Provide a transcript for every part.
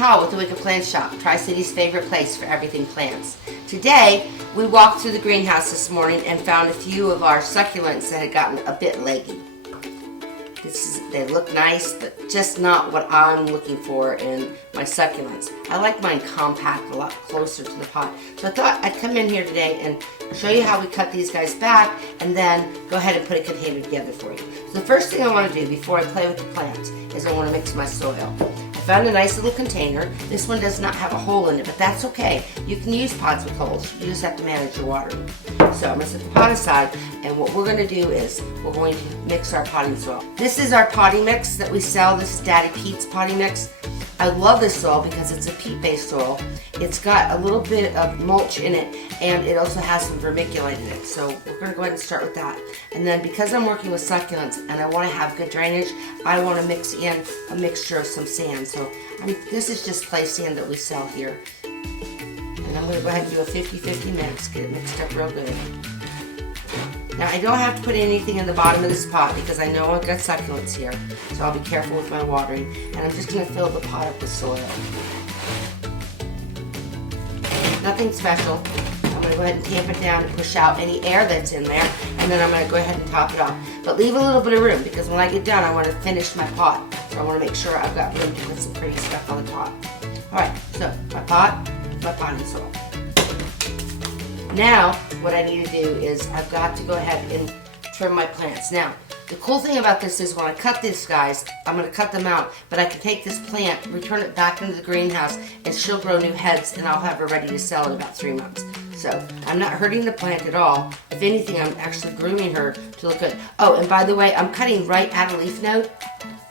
haul with the Wicked Plant Shop, Tri-City's favorite place for everything plants. Today, we walked through the greenhouse this morning and found a few of our succulents that had gotten a bit leggy. They look nice, but just not what I'm looking for in my succulents. I like mine compact, a lot closer to the pot. So I thought I'd come in here today and show you how we cut these guys back and then go ahead and put a container together for you. So the first thing I want to do before I play with the plants is I want to mix my soil. I found a nice little container. This one does not have a hole in it, but that's okay. You can use pots with holes. You just have to manage your watering. So I'm going to set the pot aside, and what we're going to do is we're going to mix our potting soil. This is our potting mix that we sell. This is Daddy Pete's potting mix. I love this soil because it's a peat-based soil. It's got a little bit of mulch in it, and it also has some vermiculite in it. So we're going to go ahead and start with that. And then because I'm working with succulents and I want to have good drainage, I want to mix in a mixture of some sand. So this is just clay sand that we sell here. And I'm going to go ahead and do a 50-50 mix, get it mixed up real good. Now I don't have to put anything in the bottom of this pot because I know I've got succulents here, so I'll be careful with my watering. And I'm just going to fill the pot up with soil. Nothing special. I'm going to go ahead and tamp it down and push out any air that's in there, and then I'm going to go ahead and top it off. But leave a little bit of room because when I get done I want to finish my pot. So I want to make sure I've got room to put some pretty stuff on the top. Alright, so my pot, my potting soil. Now, what I need to do is I've got to go ahead and trim my plants. Now, the cool thing about this is when I cut these guys, I'm going to cut them out, but I can take this plant, return it back into the greenhouse, and she'll grow new heads, and I'll have her ready to sell in about 3 months. So, I'm not hurting the plant at all. If anything, I'm actually grooming her to look good. Oh, and by the way, I'm cutting right at a leaf node.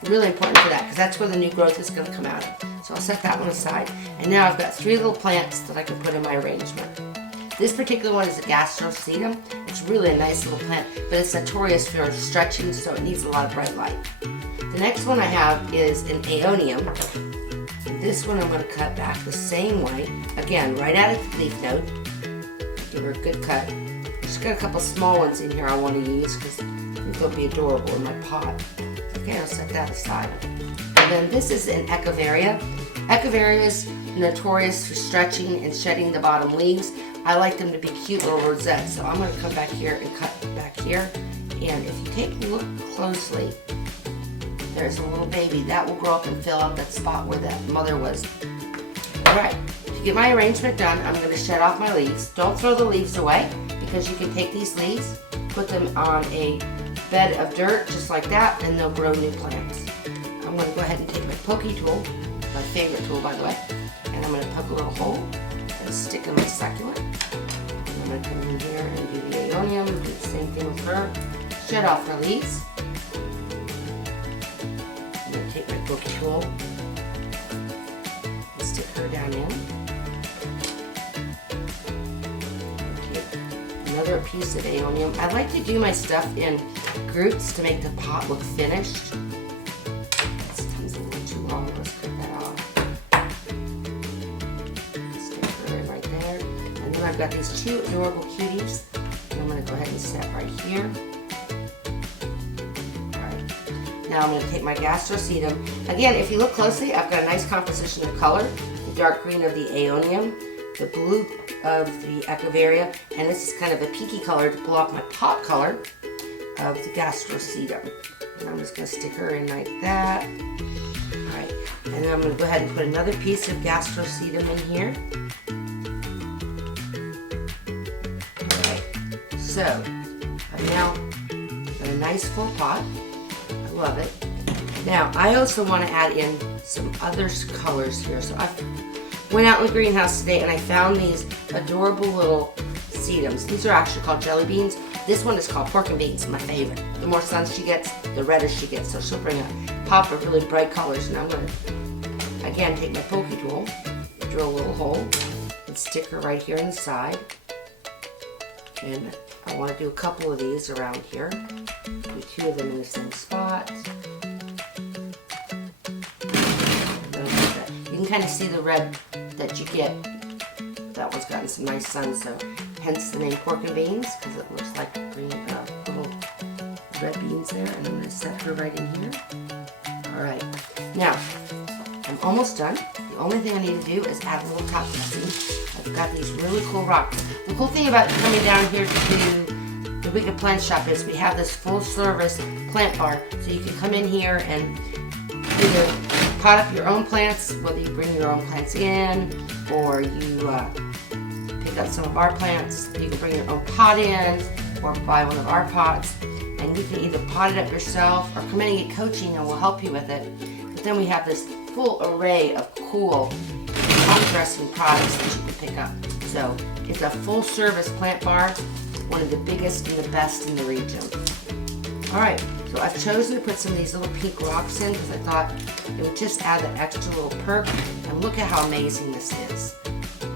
Really important for that, because that's where the new growth is going to come out of. So I'll set that one aside. And now I've got 3 little plants that I can put in my arrangement. This particular one is a Gastrocedum. It's really a nice little plant, but it's notorious for stretching, so it needs a lot of bright light. The next one I have is an Aeonium. And this one I'm going to cut back the same way. Again, right at its leaf node. Give her a good cut. Just got a couple small ones in here I want to use because I think they'll be adorable in my pot. Okay, I'll set that aside. And then this is an Echeveria. Echeveria is notorious for stretching and shedding the bottom leaves. I like them to be cute little rosettes, so I'm going to come back here and cut back here. And if you take a look closely, there's a little baby. That will grow up and fill out that spot where that mother was. Alright, to get my arrangement done, I'm going to shed off my leaves. Don't throw the leaves away, because you can take these leaves, put them on a bed of dirt, just like that, and they'll grow new plants. I'm going to go ahead and take my pokey tool, my favorite tool by the way, and I'm going to poke a little hole and stick in my succulent. And I'm going to come in here and do the Aeonium, do the same thing with her, shed off her leaves. I'm going to take my pokey tool and stick her down in. Another piece of Aeonium. I like to do my stuff in groups to make the pot look finished. Sometimes a little too long. Let's cut that off. Stick her in right there. And then I've got these 2 adorable cuties. And I'm going to go ahead and set right here. Alright. Now I'm going to take my Gastrocedum. Again, if you look closely, I've got a nice composition of color. The dark green of the Aeonium, the blue of the Echeveria, and this is kind of a pinky color to pull off my pot color of the Gastrocedum. And I'm just going to stick her in like that. Alright, and then I'm going to go ahead and put another piece of Gastrocedum in here. Alright, so I've now got a nice full pot. I love it. Now, I also want to add in some other colors here. So I went out in the greenhouse today and I found these adorable little sedums. These are actually called jelly beans. This one is called pork and beans, my favorite. The more sun she gets, the redder she gets. So she'll bring a pop of really bright colors. And I'm going to, again, take my pokey tool, drill a little hole, and stick her right here in the side. And I want to do a couple of these around here. Do 2 of them in the same spot. You can kind of see the red that you get. That one's gotten some nice sun, so hence the name pork and beans, because it looks like green, little red beans there. And I'm going to set her right in here. Alright, now I'm almost done. The only thing I need to do is add a little top dressing. I've got these really cool rocks. The cool thing about coming down here to the Wicked Plant Shop is we have this full service plant bar. So you can come in here and either pot up your own plants, whether you bring your own plants in or you pick up some of our plants. You can bring your own pot in or buy one of our pots. And you can either pot it up yourself or come in and get coaching and we'll help you with it. But then we have this full array of cool top dressing products that you can pick up. So it's a full service plant bar, one of the biggest and the best in the region. Alright, so I've chosen to put some of these little pink rocks in because I thought it would just add that extra little perk. And look at how amazing this is.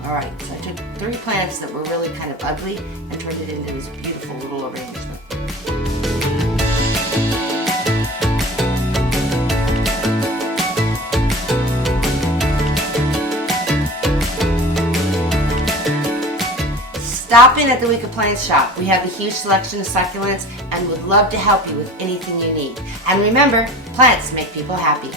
Alright, so I took 3 plants that were really kind of ugly and turned it into this beautiful little arrangement. Stop in at the Wicked Plants Shop. We have a huge selection of succulents and would love to help you with anything you need. And remember, plants make people happy.